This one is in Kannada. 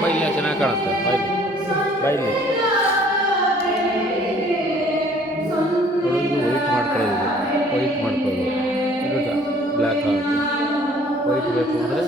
ಬೈಲಿ ಚೆನ್ನಾಗಿ ಕಾಣುತ್ತೆ ಬೈಲಿ ಬೈಲಿ ನೋಡು ಇದು ವೈಟ್ ಮಾಡ್ಕೊಳ್ಳೋದು ಇದು ವೈಟ್ ಮಾಡ್ಕೊಳ್ಳೋದು ಇದು ಬ್ಲ್ಯಾಕ್ ಆಗುತ್ತೆ ವೈಟ್ ಬೇಕು ಅಂದರೆ